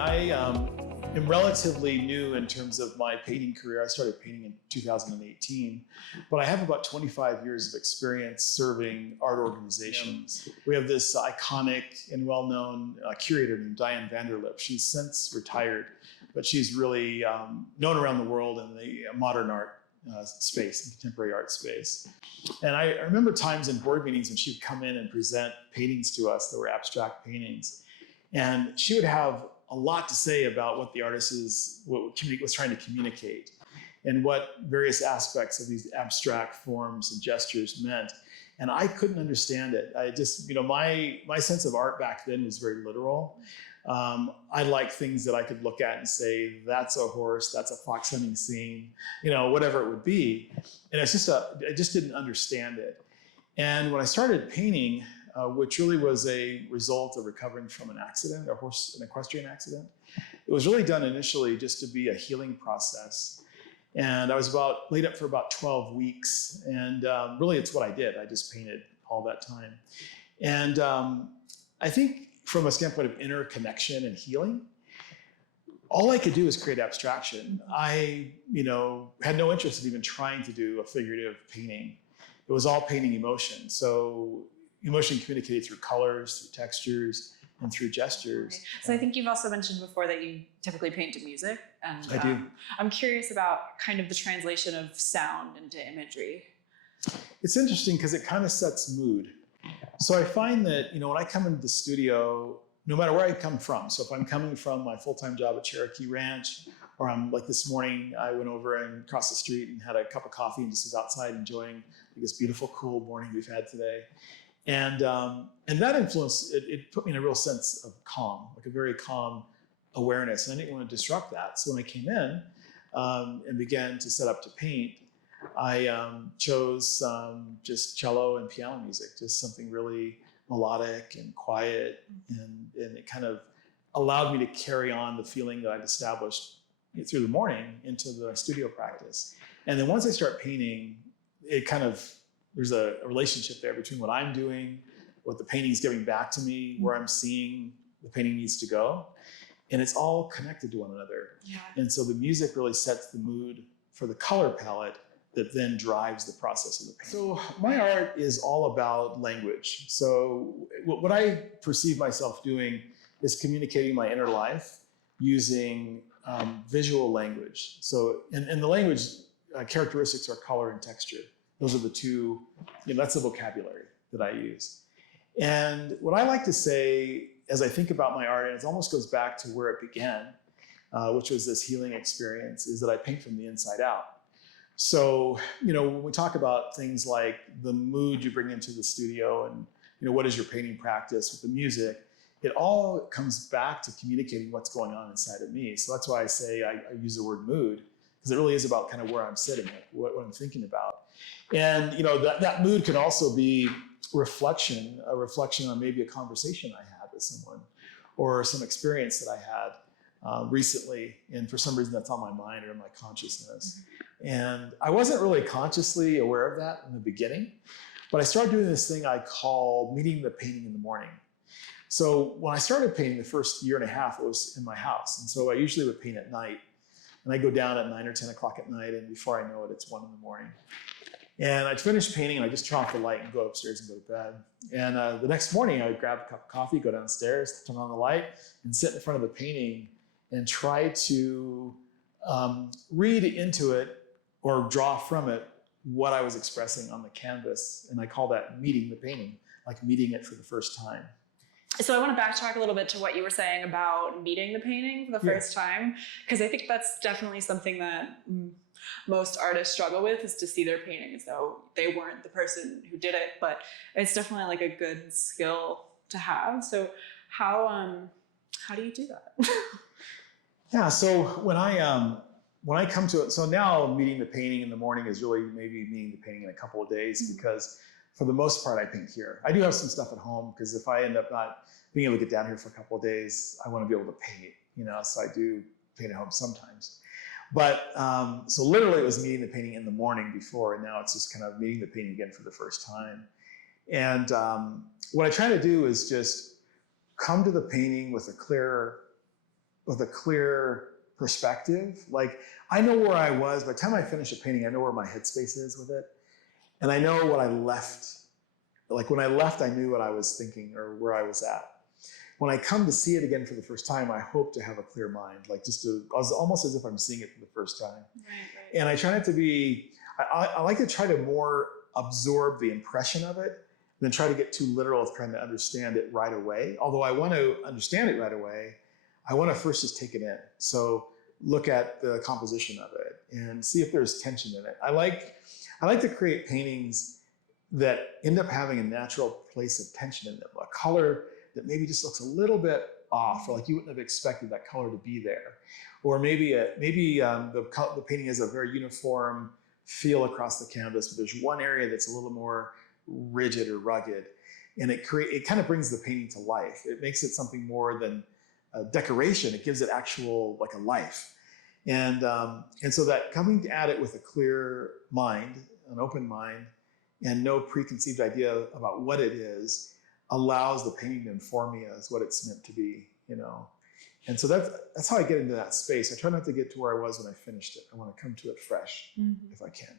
I am relatively new in terms of my painting career. I started painting in 2018, but I have about 25 years of experience serving art organizations. We have this iconic and well-known curator named Diane Vanderlip. She's since retired, but she's really known around the world in the modern art space, in contemporary art space. And I remember times in board meetings when she would come in and present paintings to us that were abstract paintings. And she would have a lot to say about what the artist was trying to communicate and what various aspects of these abstract forms and gestures meant. And I couldn't understand it. I just, my sense of art back then was very literal. I like things that I could look at and say, that's a horse, that's a fox hunting scene, whatever it would be. And I just didn't understand it. And when I started painting, which really was a result of recovering from an accident, an equestrian accident, it was really done initially just to be a healing process. And I was laid up for about 12 weeks. And really it's what I did. I just painted all that time. And I think from a standpoint of inner connection and healing, all I could do was create abstraction. I, had no interest in even trying to do a figurative painting. It was all painting emotion. So emotion communicated through colors, through textures, and through gestures. Right. So I think you've also mentioned before that you typically paint to music. And I do. I'm curious about kind of the translation of sound into imagery. It's interesting because it kind of sets mood. So I find that, when I come into the studio, no matter where I come from, so if I'm coming from my full-time job at Cherokee Ranch, or I'm like this morning, I went over and across the street and had a cup of coffee and just was outside enjoying this beautiful, cool morning we've had today. And that influence, it put me in a real sense of calm, like a very calm awareness. And I didn't want to disrupt that. So when I came in and began to set up to paint, I chose just cello and piano music, just something really melodic and quiet. And it kind of allowed me to carry on the feeling that I'd established through the morning into the studio practice. And then once I start painting, there's a relationship there between what I'm doing, what the painting's giving back to me, where I'm seeing the painting needs to go. And it's all connected to one another. Yeah. And so the music really sets the mood for the color palette that then drives the process of the painting. So my art is all about language. So what I perceive myself doing is communicating my inner life using visual language. So, and the language characteristics are color and texture. Those are the two, that's the vocabulary that I use. And what I like to say as I think about my art, and it almost goes back to where it began, which was this healing experience, is that I paint from the inside out. So, when we talk about things like the mood you bring into the studio and, what is your painting practice with the music, it all comes back to communicating what's going on inside of me. So that's why I say I use the word mood, because it really is about kind of where I'm sitting, what I'm thinking about. And that mood can also be a reflection on maybe a conversation I had with someone or some experience that I had recently, and for some reason that's on my mind or in my consciousness. And I wasn't really consciously aware of that in the beginning, but I started doing this thing I call meeting the painting in the morning. So when I started painting the first year and a half, it was in my house. And so I usually would paint at night. And I go down at 9 or 10 o'clock at night, and before I know it, it's 1 in the morning. And I'd finish painting, and I just turn off the light and go upstairs and go to bed. And the next morning, I would grab a cup of coffee, go downstairs, turn on the light, and sit in front of the painting and try to read into it or draw from it what I was expressing on the canvas. And I call that meeting the painting, like meeting it for the first time. So I want to backtrack a little bit to what you were saying about meeting the painting for the first time, because I think that's definitely something that most artists struggle with, is to see their painting as though they weren't the person who did it, but it's definitely like a good skill to have. So how do you do that? Yeah, so when I come to it, so now meeting the painting in the morning is really maybe meeting the painting in a couple of days, because for the most part, I paint here. I do have some stuff at home, because if I end up not being able to get down here for a couple of days, I want to be able to paint, so I do paint at home sometimes. But so literally it was meeting the painting in the morning before, and now it's just kind of meeting the painting again for the first time. And what I try to do is just come to the painting with a clear with a clear perspective. Like I know where I was, by the time I finish a painting, I know where my headspace is with it. And I know what I left. Like when I left, I knew what I was thinking or where I was at. When I come to see it again for the first time, I hope to have a clear mind, like almost as if I'm seeing it for the first time. Right. And I try not to be, I like to try to more absorb the impression of it than try to get too literal with trying to understand it right away. Although I want to understand it right away, I want to first just take it in. So look at the composition of it and see if there's tension in it. I like to create paintings that end up having a natural place of tension in them, a color that maybe just looks a little bit off, or like you wouldn't have expected that color to be there. Or maybe the painting has a very uniform feel across the canvas, but there's one area that's a little more rigid or rugged. And it kind of brings the painting to life. It makes it something more than a decoration. It gives it actual, like a life. And so that coming at it with a clear mind, an open mind, and no preconceived idea about what it is allows the painting to inform me as what it's meant to be, you know. And so that's how I get into that space. I try not to get to where I was when I finished it. I want to come to it fresh if I can.